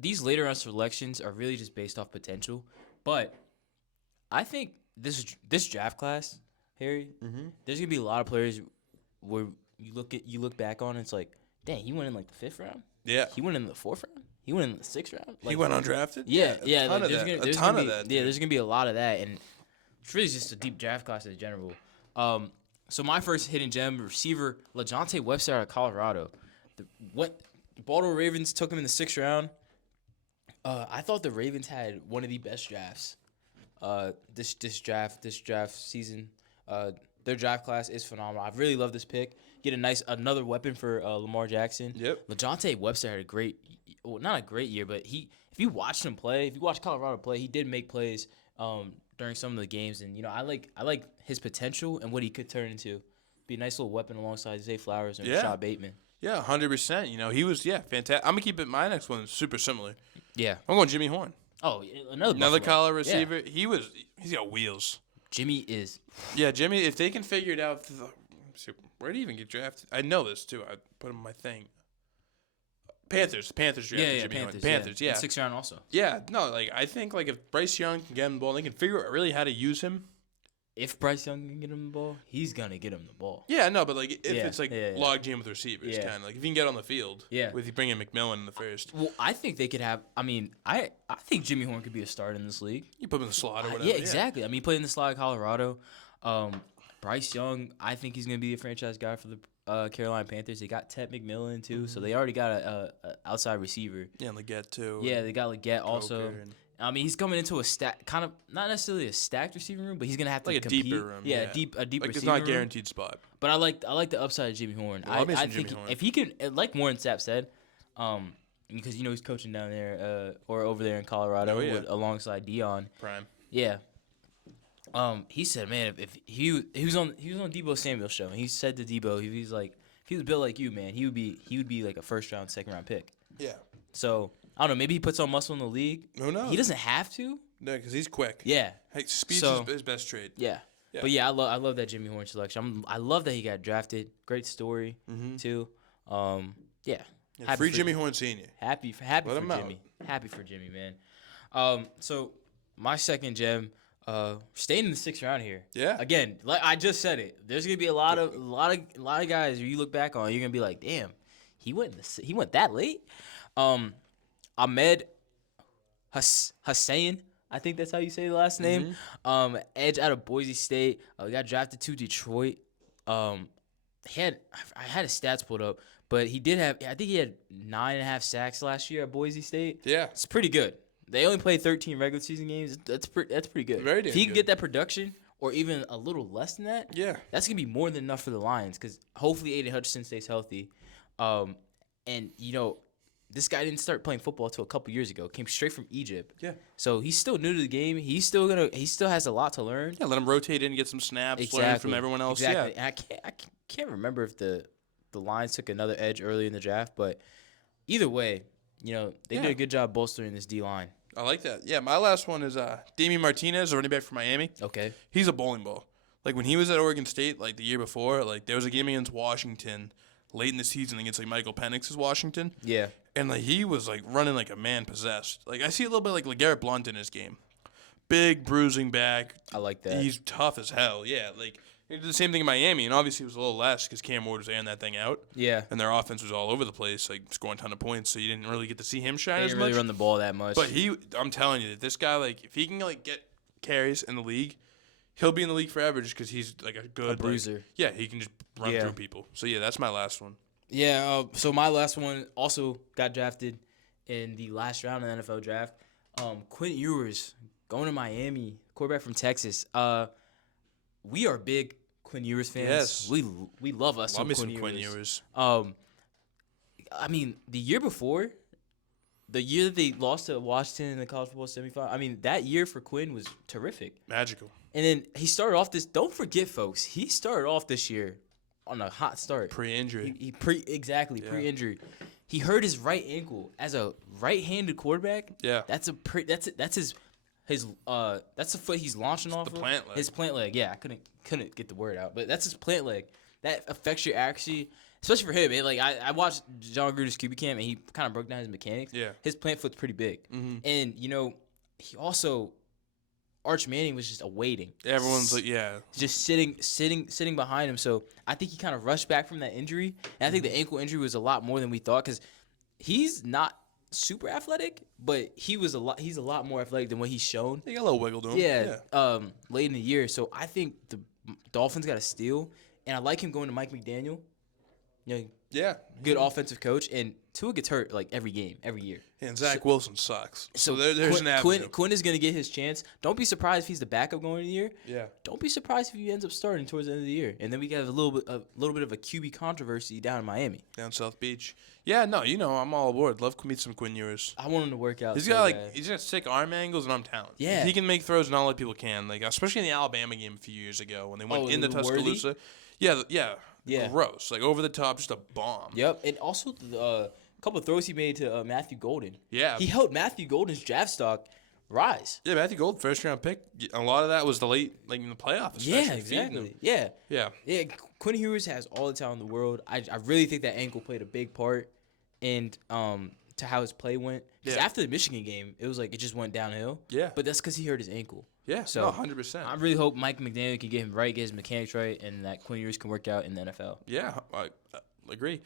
these later round selections are really just based off potential. But I think this draft class, Harry, there's going to be a lot of players where you look back on and it's like, dang, he went in the 5th round? Yeah. He went in the 4th round? He went in the 6th round? He went undrafted? Yeah. A ton of that. Yeah, there's going to be a lot of that. And it's really just a deep draft class in general. So my first hidden gem, receiver, LaJohntay Webster out of Colorado. The Baltimore Ravens took him in the 6th round. I thought the Ravens had one of the best drafts. This draft season. Their draft class is phenomenal. I really love this pick. Get another weapon for Lamar Jackson. Yep. LaJohntay Webster had not a great year, but if you watched him play, if you watched Colorado play, he did make plays during some of the games, and I like his potential and what he could turn into. Be a nice little weapon alongside Zay Flowers and Rashad Bateman. Yeah, 100%. He was fantastic. I'm gonna keep it. My next one is super similar. Yeah, I'm going Jimmy Horn. Oh, another Colorado receiver. Yeah. He's got wheels. Jimmy is. Yeah, Jimmy. If they can figure it out, where did he even get drafted? I know this too. I put him in my thing. Panthers drafted Jimmy Horn. Panthers, yeah. 6th round also. Yeah, no, I think if Bryce Young can get him the ball, they can figure out really how to use him. If Bryce Young can get him the ball, he's gonna get him the ball. Yeah, no, but if it's log jam with receivers, kind of if you can get on the field. Yeah. With you bringing McMillan in the first. Well, I think they could have. I mean, I think Jimmy Horn could be a starter in this league. You put him in the slot or whatever. Yeah, exactly. I mean, he played in the slot at Colorado. Bryce Young, I think he's gonna be a franchise guy for the Carolina Panthers. They got Ted McMillan too, so they already got a outside receiver. Yeah, and Leggett too. Yeah, they got Leggett also. I mean, he's coming into a kind of not necessarily a stacked receiving room, but he's gonna have to compete. A deeper room. Yeah, a deep receiver it's not a guaranteed spot. But I like the upside of Jimmy Horn. Well, I think if he can, like Warren Sapp said, because he's coaching down there or over there in Colorado alongside Dion. Prime. Yeah. He said, man, if he was on Debo Samuel's show, and he said to Debo, he's like, if he was built like you, man, he would be like a 1st round, 2nd round pick. Yeah. So I don't know. Maybe he puts on muscle in the league. Who knows? He doesn't have to. No, because he's quick. Yeah. Hey, speed's his best trait. Yeah. But yeah, I love that Jimmy Horn selection. I love that he got drafted. Great story too. Yeah, Yeah, free Jimmy Horn Sr. Happy for Jimmy. Happy for Jimmy, man. So my second gem, staying in the 6th round here. Yeah. Again, like I just said it. There's gonna be a lot of guys who you look back on, you're gonna be like, damn, he went that late. Ahmed Hussein, I think that's how you say the last name. Edge out of Boise State. Got drafted to Detroit. I had his stats pulled up, but I think he had 9.5 sacks last year at Boise State. Yeah, it's pretty good. They only played 13 regular season games. That's pretty good. Very if he can get that production, or even a little less than that, yeah, that's gonna be more than enough for the Lions. Because hopefully Aiden Hutchinson stays healthy. And this guy didn't start playing football until a couple years ago. Came straight from Egypt. Yeah. So he's still new to the game. He still has a lot to learn. Yeah, let him rotate in, get some snaps, learn from everyone else. Exactly. Yeah. And I can't remember if the Lions took another edge early in the draft, but either way, they did a good job bolstering this D line. I like that. Yeah, my last one is Damian Martinez, a running back from Miami. Okay. He's a bowling ball. Like when he was at Oregon State, like the year before, like there was a game against Washington late in the season against like Michael Penix's Washington. Yeah. And like he was like running like a man possessed. Like I see a little bit like LeGarrette Blount in his game. Big bruising back. I like that. He's tough as hell. Yeah, like he did the same thing in Miami, and obviously it was a little less because Cam Ward was airing that thing out. Yeah. And their offense was all over the place, like scoring a ton of points, so you didn't really get to see him shine They as didn't much. really run the ball that much. But I'm telling you, this guy, like if he can like get carries in the league, he'll be in the league forever just because he's like a good bruiser. He can just run through people. So yeah, that's my last one. Yeah. So my last one also got drafted in the last round of the NFL draft. Quinn Ewers going to Miami, quarterback from Texas. We are big Quinn Ewers fans. Yes. We love us some Quinn Ewers. I mean, the year before, the year that they lost to Washington in the college football semifinal, I mean, that year for Quinn was terrific. Magical. And then he started off this. Don't forget, folks, he started off this year on a hot start. Pre-injury. Pre-injury. He hurt his right ankle as a right-handed quarterback. Yeah. That's his that's the foot he's launching off of. Plant leg. His plant leg. Yeah, I couldn't get the word out, but that's his plant leg. That affects your accuracy, especially for him. Like I watched John Gruder's QB camp, and he kind of broke down his mechanics. Yeah. His plant foot's pretty big, and he also. Arch Manning was just awaiting. Everyone's like, yeah. Just sitting behind him. So I think he kind of rushed back from that injury. And I think the ankle injury was a lot more than we thought because he's not super athletic, but he's a lot more athletic than what he's shown. He got a little wiggle to him. Yeah. Late in the year. So I think the Dolphins got a steal. And I like him going to Mike McDaniel. Yeah. Good offensive coach. And Tua gets hurt like every game, every year. And Zach Wilson sucks. So there's an avenue. Quinn is going to get his chance. Don't be surprised if he's the backup going into the year. Yeah. Don't be surprised if he ends up starting towards the end of the year. And then we got a little bit of a QB controversy down in Miami. Down South Beach. Yeah, no, I'm all aboard. Love to meet some Quinn Ewers. I want him to work out. He's got sick arm angles and arm talent. Yeah. He can make throws not a lot of people can. Like especially in the Alabama game a few years ago when they went into Tuscaloosa. Yeah. Gross. Like over the top, just a bomb. Yep. And also the couple of throws he made to Matthew Golden. Yeah. He helped Matthew Golden's draft stock rise. Yeah, Matthew Golden, first round pick. A lot of that was the late, like in the playoffs. Yeah, exactly. Yeah. Yeah. Yeah. Quinn Ewers has all the talent in the world. I really think that ankle played a big part in to how his play went. Because after the Michigan game, it was like it just went downhill. Yeah. But that's because he hurt his ankle. Yeah, so 100%. I really hope Mike McDaniel can get him right, get his mechanics right, and that Quinn Ewers can work out in the NFL. Yeah, I agree.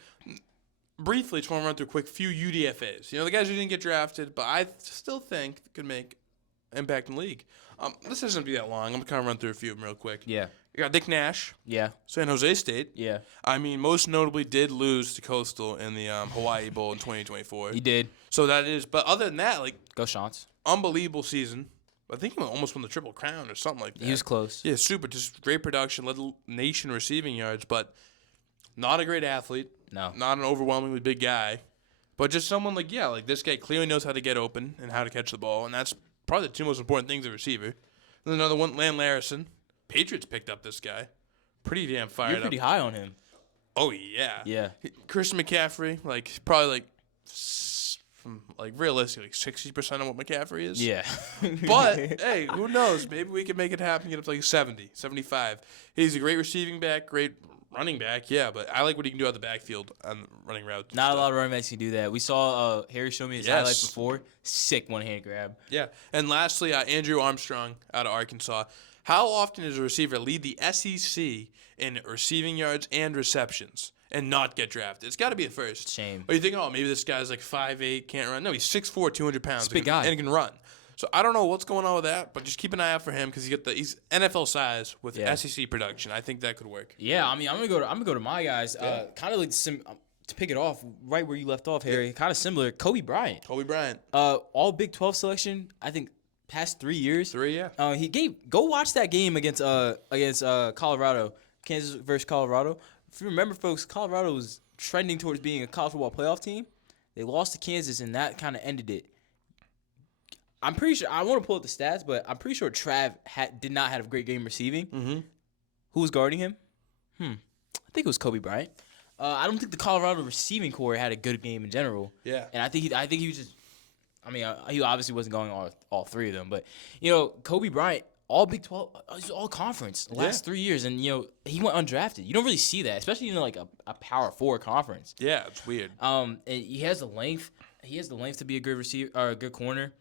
Briefly, just want to run through a quick few UDFAs. The guys who didn't get drafted, but I still think could make impact in the league. This isn't going to be that long. I'm going to kind of run through a few of them real quick. Yeah. You got Nick Nash. Yeah. San Jose State. Yeah. I mean, most notably did lose to Coastal in the Hawaii Bowl in 2024. He did. So that is, but other than that, like. Go Shants. Unbelievable season. I think he almost won the Triple Crown or something like that. He was close. Yeah, super. Just great production, led the nation receiving yards, but not a great athlete. No. Not an overwhelmingly big guy. But just someone like this guy clearly knows how to get open and how to catch the ball, and that's probably the two most important things as a receiver. And another one, Land Larison. Patriots picked up this guy. Pretty damn fired up. You're pretty high on him. Oh, yeah. Yeah. Christian McCaffrey, probably from realistically 60% of what McCaffrey is. Yeah. But hey, who knows? Maybe we can make it happen. Get up to 70, 75. He's a great receiving back, great running back, yeah, but I like what he can do out the backfield on running routes. Not a lot of running backs can do that. We saw Harry show me his highlights Yes. before. Sick one-hand grab. Yeah. And lastly, Andrew Armstrong out of Arkansas. How often does a receiver lead the SEC in receiving yards and receptions and not get drafted? It's got to be a first. Shame. Or you think, maybe this guy's like 5'8", can't run. No, he's 6'4", 200 pounds. Big guy. And he can run. So I don't know what's going on with that, but just keep an eye out for him because he's NFL size with SEC production. I think that could work. Yeah, I mean, I'm gonna go to my guys. Kind of like to pick it off right where you left off, Harry. Kind of similar. Kobe Bryant. All Big 12 selection. I think past 3 years. Go watch that game against Colorado, Kansas versus Colorado. If you remember, folks, Colorado was trending towards being a college football playoff team. They lost to Kansas, and that kind of ended it. I'm pretty sure, I want to pull up the stats, but I'm pretty sure Trav did not have a great game receiving. Mm-hmm. Who was guarding him? I think it was Kobe Bryant. I don't think the Colorado receiving core had a good game in general. Yeah. And I think he was just, he obviously wasn't going all three of them, but, Kobe Bryant, all Big 12, all conference the last 3 years, and, he went undrafted. You don't really see that, especially in like a Power 4 conference. Yeah, it's weird. And he has the length. He has the length to be a good receiver or a good corner.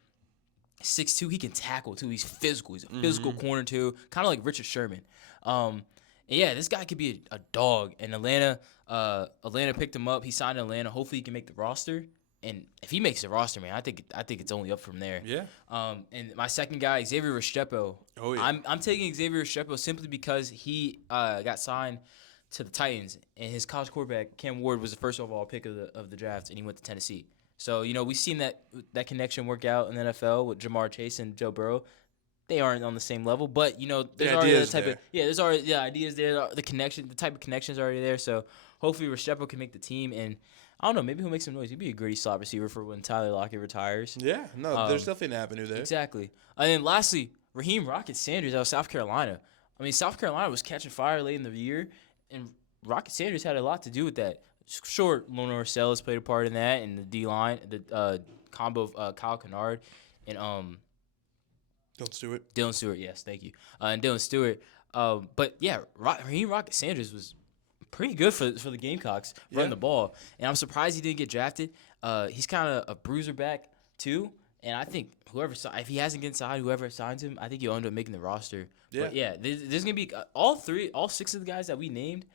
6'2", he can tackle too. He's physical. He's a physical corner too, kind of like Richard Sherman. And yeah, this guy could be a dog. And Atlanta picked him up. He signed in Atlanta. Hopefully, he can make the roster. And if he makes the roster, man, I think it's only up from there. Yeah. And my second guy, Xavier Restrepo. Oh yeah. I'm taking Xavier Restrepo simply because he got signed to the Titans, and his college quarterback Cam Ward was the first overall pick of the draft, and he went to Tennessee. So, we've seen that connection work out in the NFL with Jamar Chase and Joe Burrow. They aren't on the same level, but, there's already the type of – yeah, there's already ideas there. The connection, the type of connection is already there. So, hopefully Restrepo can make the team. And, I don't know, maybe he'll make some noise. He'd be a gritty slot receiver for when Tyler Lockett retires. Yeah, no, there's definitely an avenue there. Exactly. And then, lastly, Raheem Rocket Sanders out of South Carolina. South Carolina was catching fire late in the year, and Rocket Sanders had a lot to do with that. Sure, Lono Marcellus played a part in that, and the D-line, the combo of Kyle Kennard and Dylan Stewart, yes, thank you. And Dylan Stewart. But, yeah, Raheem Rocket Sanders was pretty good for the Gamecocks running the ball. And I'm surprised he didn't get drafted. He's kind of a bruiser back, too. And I think if he hasn't get inside, whoever signs him, I think he'll end up making the roster. Yeah. But, yeah, there's going to be all six of the guys that we named.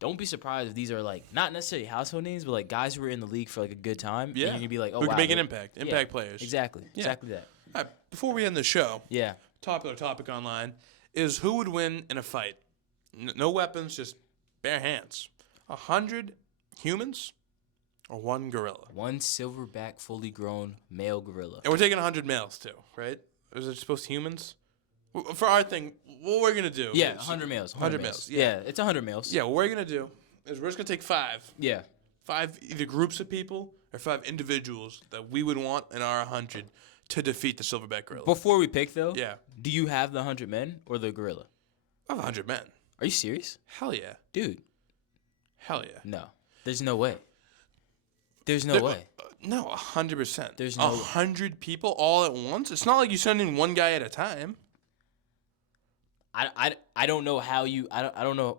Don't be surprised if these are, like, not necessarily household names, but, like, guys who were in the league for, like, a good time. Yeah. And you're going to be like, oh, who wow. can make an impact. Impact players. Exactly. Yeah. Exactly that. All right, before we end the show, Yeah. popular topic online is who would win in a fight? No weapons, just bare hands. 100 humans or one gorilla? One silverback, fully grown male gorilla. And we're taking 100 males, too, right? Is it supposed to humans? For our thing, what we're going to do. Yeah, 100 males. 100 males. Yeah, it's 100 males. Yeah, what we're going to do is we're just going to take 5. Yeah. 5 either groups of people or 5 individuals that we would want in our 100 to defeat the silverback gorilla. Before we pick, though, yeah, do you have the 100 men or the gorilla? I have 100 men. Are you serious? Hell yeah. Dude. Hell yeah. No. There's no way. There's no way. No, 100%. There's no 100 people all at once? It's not like you send in one guy at a time. I don't know how you I don't know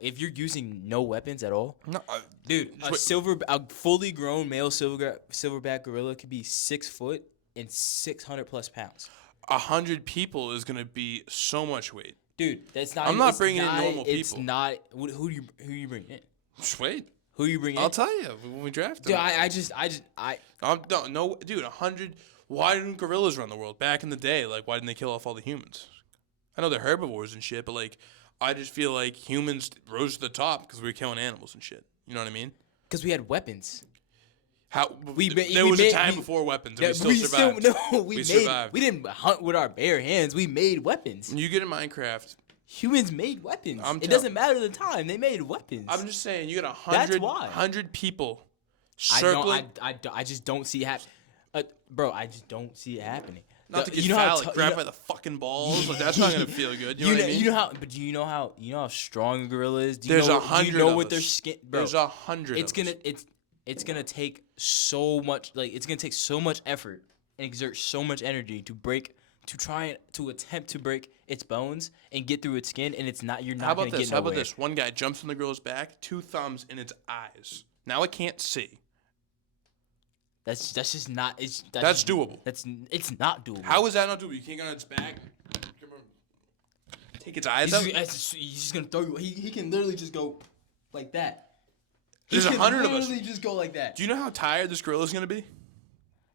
if you're using no weapons at all. No, dude, a fully grown male silverback gorilla could be 6 foot and 600 plus pounds. 100 people is gonna be so much weight. Dude, that's not. I'm not bringing in normal people. It's not. Who you bring in? Just wait. Who you bring in? I'll tell you when we draft them. Dude, no, dude. 100. Why didn't gorillas run the world back in the day? Like, why didn't they kill off all the humans? I know they're herbivores and shit, but like, I just feel like humans rose to the top because we were killing animals and shit. You know what I mean? Because we had weapons. There was a time before weapons, and we still survived. We survived. We didn't hunt with our bare hands. We made weapons. When you get in Minecraft, humans made weapons. It doesn't matter the time. They made weapons. I'm just saying, you got 100 people circling. I just don't see it happening. Bro, I just don't see it happening. Not to get phallic, grabbed by the fucking balls. Like, that's not gonna feel good. You know what I mean? But do you know how strong a gorilla is? There's 100. Do you know what their skin? Bro, there's 100. It's gonna take so much. Like, it's gonna take so much effort and exert so much energy to attempt to break its bones and get through its skin, and it's not. You're How not about gonna this? get How nowhere. about this? One guy jumps on the gorilla's back, 2 thumbs in its eyes. Now it can't see. That's just not. That's doable. It's not doable. How is that not doable? You can't go on its back. Take its eyes out. He's just gonna throw you. He can literally just go like that. There's 100 of us. Literally just go like that. Do you know how tired this gorilla's gonna be?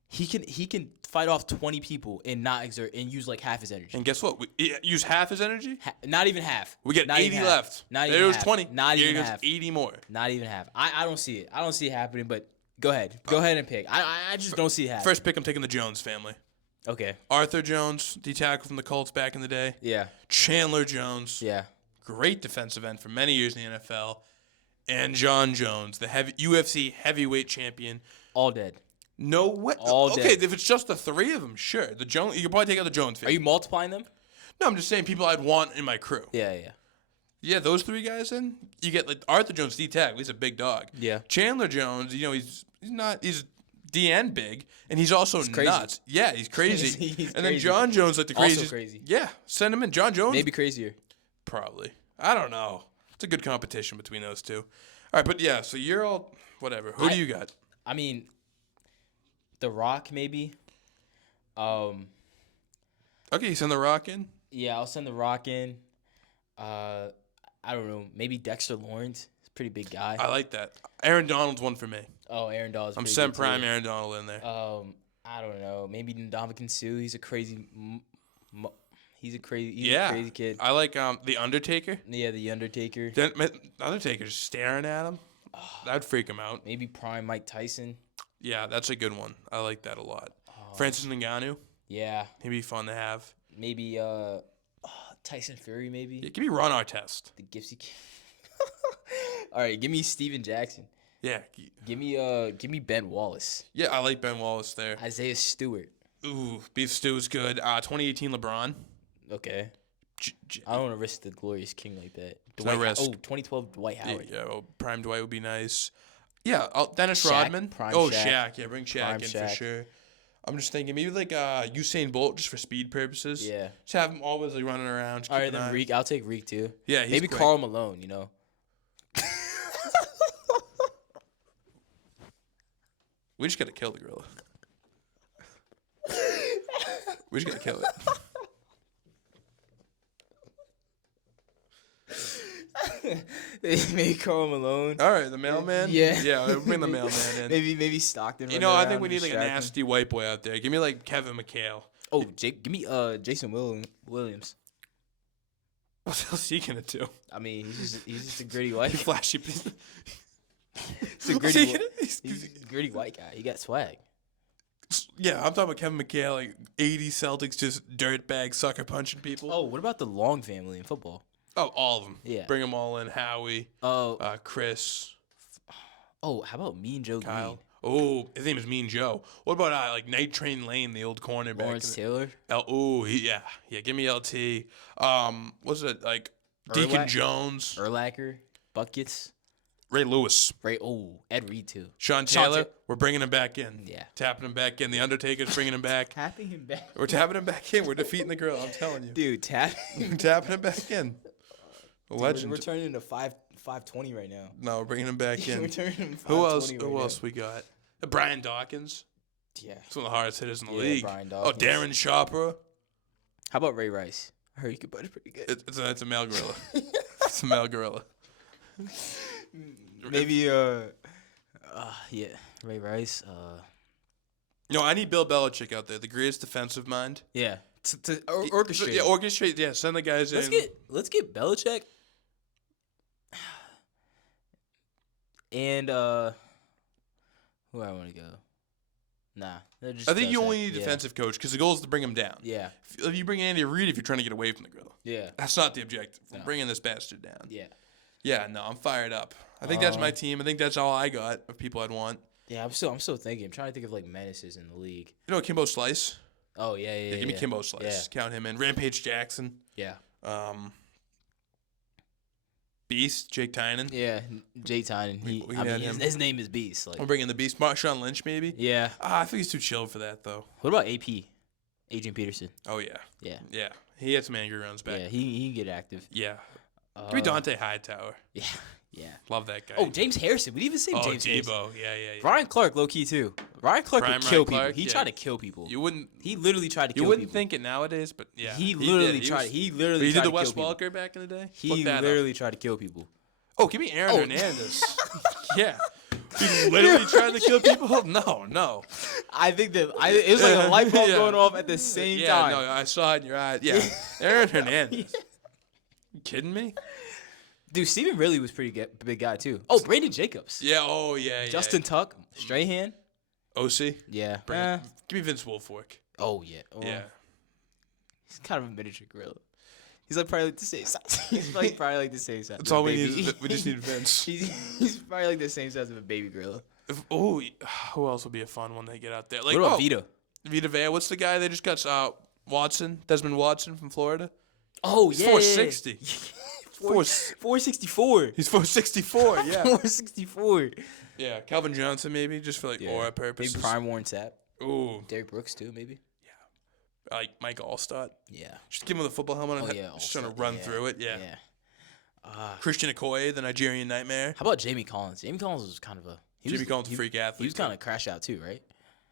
He can fight off 20 people and not exert and use like half his energy. And guess what? We use half his energy. Not even half. We get Not 80 left. Not there even was half. 20. Not Here even goes half. 80 more. Not even half. I don't see it. I don't see it happening. But go ahead. Go ahead and pick. I just don't see it happening. First pick, I'm taking the Jones family. Okay. Arthur Jones, D tackle from the Colts back in the day. Yeah. Chandler Jones. Yeah. Great defensive end for many years in the NFL. And John Jones, the UFC heavyweight champion. All dead. No way. All okay, dead. if it's just the 3 of them, sure. The Jones, you could probably take out the Jones family. Are you multiplying them? No, I'm just saying people I'd want in my crew. Yeah. Yeah, those 3 guys in. You get like Arthur Jones, D tackle. He's a big dog. Yeah. Chandler Jones, he's DN big, and he's also crazy. nuts. Yeah, he's crazy. He's and crazy. then John Jones, like the craziest. Also crazy. Yeah, send him in. John Jones. Maybe crazier. Probably. I don't know. It's a good competition between those 2. All right, but yeah, so you're all whatever. Who do you got? I mean, The Rock maybe. Okay, you send The Rock in? Yeah, I'll send The Rock in. I don't know. Maybe Dexter Lawrence. He's a pretty big guy. I like that. Aaron Donald's one for me. Oh, Aaron Donald's. I'm pretty sending good prime too. Aaron Donald in there. I don't know. Maybe Ndamukong Suh. He's a crazy. He's a crazy kid. I like the Undertaker. Yeah, the Undertaker. The Undertaker's staring at him. That'd freak him out. Maybe prime Mike Tyson. Yeah, that's a good one. I like that a lot. Francis Ngannou. Yeah. He'd be fun to have. Maybe Tyson Fury. Maybe. Yeah, give me Ron Artest. The Gipsy King. All right, give me Steven Jackson. Yeah. Give me Ben Wallace. Yeah, I like Ben Wallace there. Isaiah Stewart. Ooh, beef stew is good. 2018 LeBron. Okay. I don't want to risk the glorious king like that. No risk. 2012 Dwight Howard. Yeah, prime Dwight would be nice. Yeah, Dennis Shaq, Rodman. prime Shaq. Shaq. Yeah, bring Shaq Prime in Shaq. for sure. I'm just thinking maybe like Usain Bolt just for speed purposes. Yeah. Just have him always like running around. Just All right, keep an then eye. Reek. I'll take Reek too. Yeah, he's maybe quick. Karl Malone. We just gotta kill the gorilla. We just gotta kill it. Maybe Karl Malone. All right, the mailman. Yeah. Yeah, bring the mailman in. Maybe Stockton. You know, I think we need like a nasty white boy out there. Give me like Kevin McHale. Oh, give me Jason Williams. What else is he gonna do? I mean, he's just a gritty white. He flashy. He's a What's gritty. he gonna- He's a gritty white guy. He got swag. Yeah, I'm talking about Kevin McHale, like 80 Celtics, just dirtbag sucker punching people. Oh, what about the Long family in football? Oh, all of them. Yeah. Bring them all in. Howie, Oh, Chris, how about Mean Joe Kyle. Green? Oh, his name is Mean Joe. What about like Night Train Lane, the old cornerback? Lawrence Taylor? Yeah. Give me LT. What's it like? Deacon Jones, Urlacher? Buckets? Ray Lewis, Ed Reed too. Sean Taylor. We're bringing him back in. Yeah. Tapping him back in. The Undertaker's bringing him back. Tapping him back. We're tapping him back in. We're defeating the girl. I'm telling you. Dude, Tapping him back in. A legend. We're turning into 520 right now. No, we're bringing him back in. We're turning into 520 Who else? right Who now. else we got? Brian Dawkins. Yeah. He's one of the hardest hitters in the Yeah, league. Brian Oh, Dawkins. Darren Chopra. How about Ray Rice? I heard you could butt pretty good. It's a male gorilla. It's a male gorilla. Maybe yeah, Ray Rice. No, I need Bill Belichick out there, the greatest defensive mind. Yeah. To orchestrate. Yeah, orchestrate. Yeah, send the guys Let's in. get Belichick. And who I want to go? Nah, I think you only need a defensive coach because the goal is to bring him down. Yeah. If you bring Andy Reid, if you're trying to get away from the gorilla, Yeah. that's not the objective. We're No. bringing this bastard down. Yeah. Yeah, no, I'm fired up. I think that's my team. I think that's all I got of people I'd want. Yeah, I'm still thinking. I'm trying to think of like menaces in the league. You know Kimbo Slice? Oh yeah. Yeah, give me Kimbo Slice. Count him in. Rampage Jackson. Yeah. Beast, Jake Tynan. Yeah, Jay Tynan. His name is Beast. Like, We're bringing the Beast. Marshawn Lynch, maybe? yeah. I think he's too chill for that, though. What about AP? Adrian Peterson. Oh, yeah. Yeah. Yeah. He had some angry runs back. Yeah, he can get active. Yeah. Give me Dante Hightower. Yeah. Yeah. Love that guy. Oh, James Harrison. We didn't even say James Debo. Harrison. Yeah. Ryan Clark, low key too. Ryan Clark would kill people. He tried to kill people. You wouldn't. He literally tried to kill people. You wouldn't think it nowadays, but yeah. He literally tried. He literally tried to kill people. He did the Wes Welker back in the day. He literally tried to kill people. Oh, give me Aaron Hernandez. Yeah. He literally tried to kill people? No. I think that it was like a light bulb going off at the same time. Yeah, no, I saw it in your eyes. Yeah. Aaron Hernandez. You kidding me? Dude, Stephen Ridley was pretty big guy, too. Oh, Brandon Jacobs. Yeah, Justin Tuck. Strahan. OC. Yeah. Give me Vince Wilfork. Oh, yeah. Yeah. He's kind of a miniature gorilla. He's like probably like the same size. He's like probably like the same size. That's all we need. We just need Vince. He's probably like the same size of a baby gorilla. Who else would be a fun one they get out there? Like, what about Vita? Vita Vea. What's the guy they just got? Desmond Watson from Florida. Oh, He's yeah. 460. 464. He's 464. Yeah. 464. Yeah. Calvin Johnson maybe just for aura purposes. Maybe Prime Warren Sapp. Ooh. Derek Brooks too maybe. Like Mike Allstott. Yeah. Just give him the football helmet and just trying to run through it. Yeah. Christian Okoye, the Nigerian Nightmare. How about Jamie Collins? Jamie Collins was kind of a freak athlete. He was kind of crash out too, right?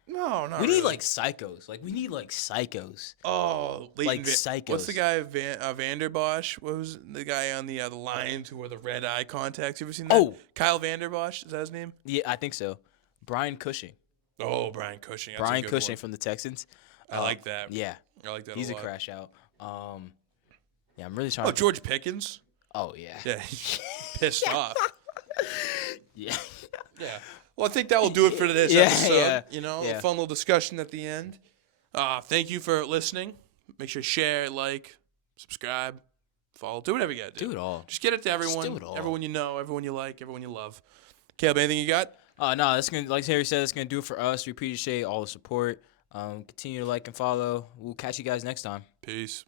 No, not We really. need like psychos. Like we need like psychos. Oh, like psychos. What's the guy Vanderbosch? What was the guy on the Lions who wore the red eye contacts? You ever seen that? Oh, Kyle Vanderbosch. Is that his name? Yeah, I think so. Brian Cushing. Oh, Brian Cushing. That's Brian a good Cushing one. from the Texans. I like that. Yeah, I like that. He's a lot. crash out. Yeah, I'm really trying. Oh, George Pickens. Oh yeah. Yeah, pissed off. Yeah. Yeah. Well, I think that will do it for today's episode. Yeah. A fun little discussion at the end. Thank you for listening. Make sure to share, like, subscribe, follow. Do whatever you got to do. Do it all. Just get it to everyone. Just do it all. Everyone you know, everyone you like, everyone you love. Caleb, anything you got? No, that's gonna, like Harry said, it's gonna do it for us. We appreciate all the support. Continue to like and follow. We'll catch you guys next time. Peace.